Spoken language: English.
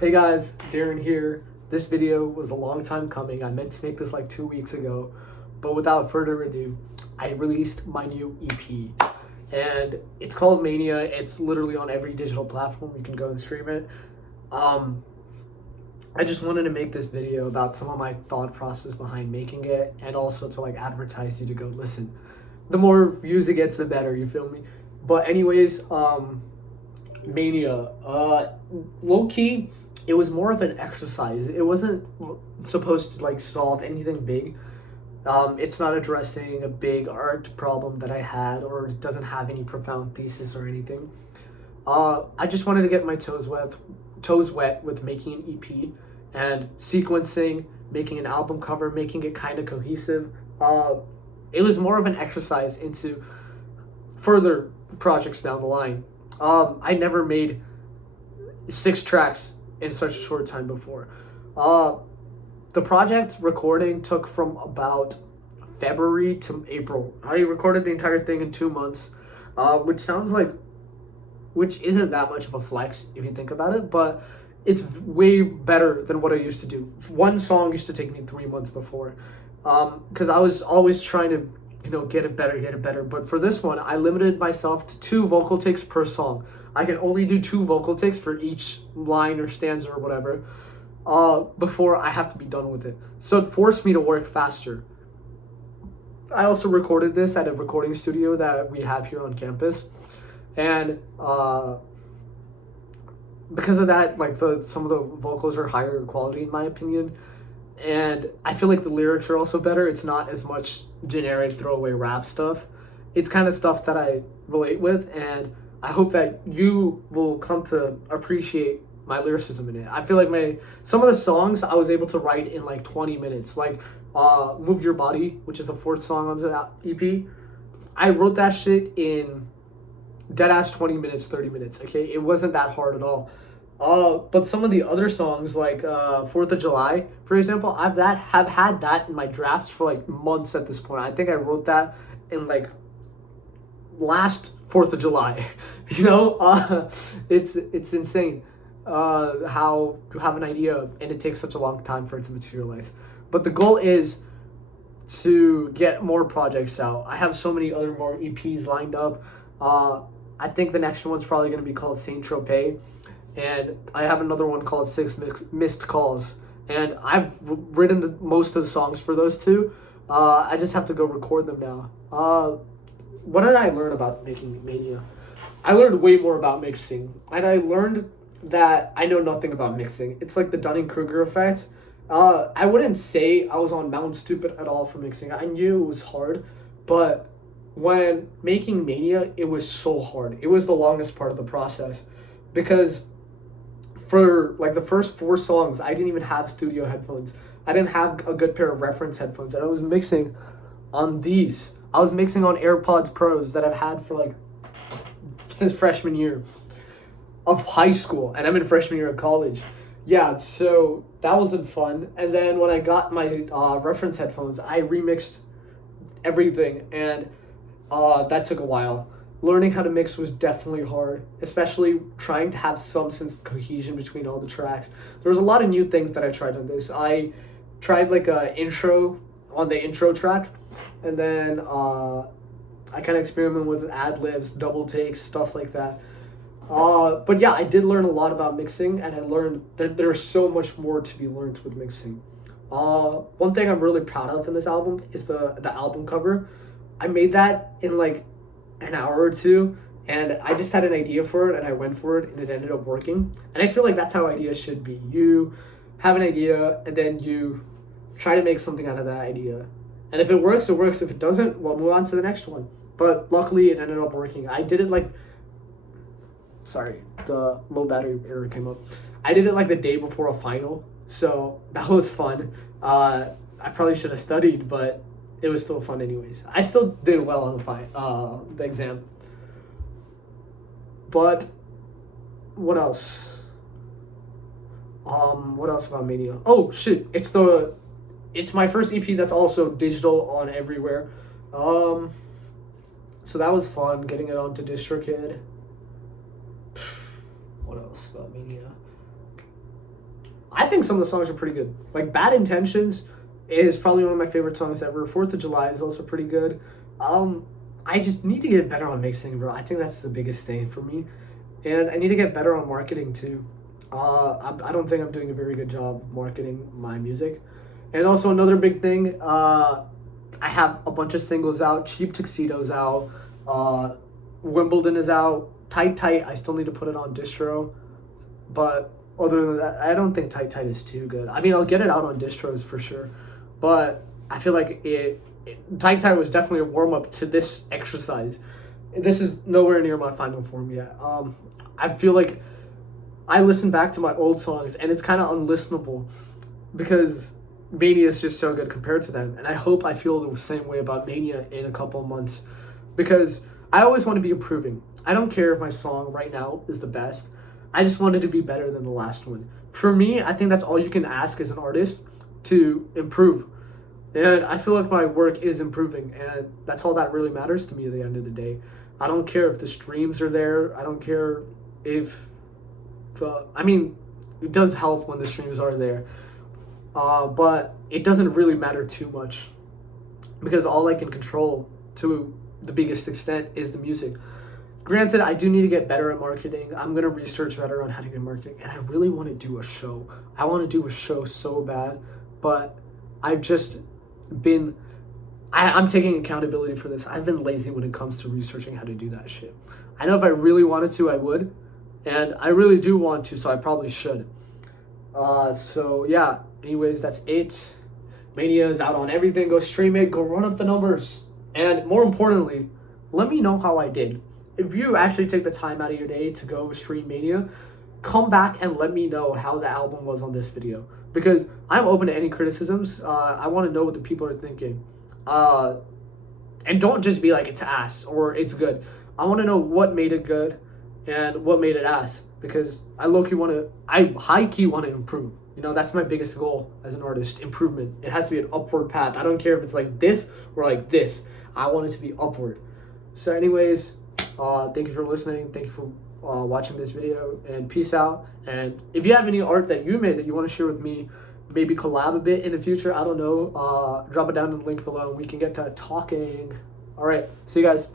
Hey guys, Daran here. This video was a long time coming. I meant to make this like 2 weeks ago, but without further ado, I released my new EP. And it's called MANIA. It's literally on every digital platform. You can go and stream it. I just wanted to make this video about some of my thought process behind making it, and also to like advertise you to go listen. The more views it gets, the better, you feel me? But anyways, Mania. Low key, it was more of an exercise. It wasn't supposed to like solve anything big. It's not addressing a big art problem that I had, or it doesn't have any profound thesis or anything. I just wanted to get my toes wet with making an EP and sequencing, making an album cover, making it kind of cohesive. It was more of an exercise into further projects down the line. I never made 6 tracks in such a short time before. The project recording took from about February to April. I recorded the entire thing in 2 months, which isn't that much of a flex if you think about it, but it's way better than what I used to do. One song used to take me 3 months before, because I was always trying to, get it better. But for this one, I limited myself to 2 vocal takes per song. I can only do 2 vocal takes for each line or stanza or whatever, before I have to be done with it. So it forced me to work faster. I also recorded this at a recording studio that we have here on campus, and because of that, like some of the vocals are higher quality in my opinion, and I feel like the lyrics are also better. It's not as much generic throwaway rap stuff. It's kind of stuff that I relate with, and I hope that you will come to appreciate my lyricism in it. I feel like some of the songs I was able to write in like 20 minutes, like Move Your Body, which is the 4th song on the EP. I wrote that shit in deadass 20 minutes, 30 minutes, okay? It wasn't that hard at all. But some of the other songs, like 4th of July, for example, have had that in my drafts for like months at this point. I think I wrote that in like last 4th of July. It's insane how you have an idea and it takes such a long time for it to materialize. But the goal is to get more projects out. I have so many other more EPs lined up. I think the next one's probably going to be called Saint Tropez, and I have another one called 6 Missed Calls, and I've written most of the songs for those 2. I just have to go record them now. What did I learn about making Mania? I learned way more about mixing, and I learned that I know nothing about mixing. It's like the Dunning-Kruger effect. I wouldn't say I was on Mount Stupid at all for mixing. I knew it was hard, but when making Mania, it was so hard. It was the longest part of the process, because for like the first 4 songs, I didn't even have studio headphones. I didn't have a good pair of reference headphones, and I was mixing on these. I was mixing on AirPods Pros that I've had for like since freshman year of high school, and I'm in freshman year of college. Yeah, so that wasn't fun. And then when I got my reference headphones, I remixed everything, and that took a while. Learning how to mix was definitely hard, especially trying to have some sense of cohesion between all the tracks. There was a lot of new things that I tried on this. I tried like a intro on the intro track, and then I kind of experimented with ad-libs, double takes, stuff like that. But yeah, I did learn a lot about mixing, and I learned that there's so much more to be learned with mixing. One thing I'm really proud of in this album is the album cover. I made that in like an hour or 2, and I just had an idea for it, and I went for it, and it ended up working. And I feel like that's how ideas should be. You have an idea, and then you try to make something out of that idea. And if it works, it works. If it doesn't, we'll move on to the next one. But luckily, it ended up working. I did it like... Sorry, the low battery error came up. I did it like the day before a final, so that was fun. I probably should have studied, but it was still fun anyways. I still did well on the exam. But what else? What else about Mania? Oh shit! It's my first EP that's also digital on everywhere. So that was fun getting it onto DistroKid. What else about Mania? I think some of the songs are pretty good. Like Bad Intentions is probably one of my favorite songs ever. 4th of July is also pretty good. I just need to get better on mixing, bro. I think that's the biggest thing for me. And I need to get better on marketing too. I don't think I'm doing a very good job marketing my music. And also another big thing, I have a bunch of singles out. Cheap Tuxedo's out. Wimbledon is out. Tight Tight, I still need to put it on distro. But other than that, I don't think Tight Tight is too good. I mean, I'll get it out on distros for sure. But I feel like Tight Tight was definitely a warm-up to this exercise. This is nowhere near my final form yet. I feel like I listen back to my old songs and it's kind of unlistenable because Mania is just so good compared to them. And I hope I feel the same way about Mania in a couple of months because I always want to be improving. I don't care if my song right now is the best. I just want it to be better than the last one. For me, I think that's all you can ask as an artist, to improve. And I feel like my work is improving, and that's all that really matters to me at the end of the day. I don't care if the streams are there. I don't care if it does help when the streams are there. But it doesn't really matter too much because all I can control to the biggest extent is the music. Granted, I do need to get better at marketing. I'm going to research better on how to get marketing, and I really want to do a show. I want to do a show so bad, but I've just been... I'm taking accountability for this. I've been lazy when it comes to researching how to do that shit. I know if I really wanted to, I would, and I really do want to, so I probably should. So, yeah. Anyways, that's it. Mania is out on everything. Go stream it. Go run up the numbers. And more importantly, let me know how I did. If you actually take the time out of your day to go stream Mania, come back and let me know how the album was on this video. Because I'm open to any criticisms. I want to know what the people are thinking. And don't just be like, it's ass or it's good. I want to know what made it good and what made it ass. Because I high-key want to improve. You know, that's my biggest goal as an artist, improvement. It has to be an upward path. I don't care if it's like this or like this. I want it to be upward. So anyways... thank you for listening. Thank you for watching this video, and peace out. And if you have any art that you made that you want to share with me, maybe collab a bit in the future, I don't know, drop it down in the link below and we can get to talking. All right, see you guys.